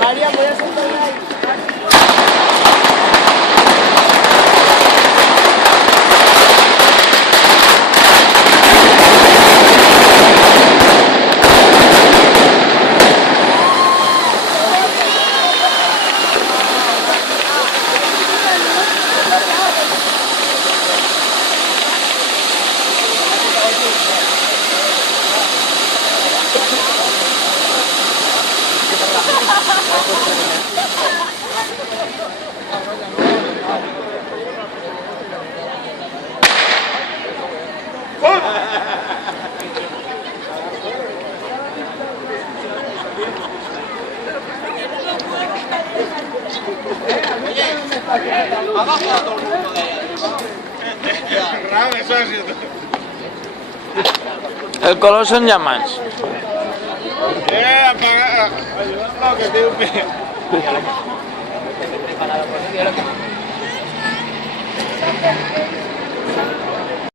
María, voy a soltar ahí. Abajo a todo el mundo de ahí. El color son llamas. Apaga. No, que tiene un pie. Preparado por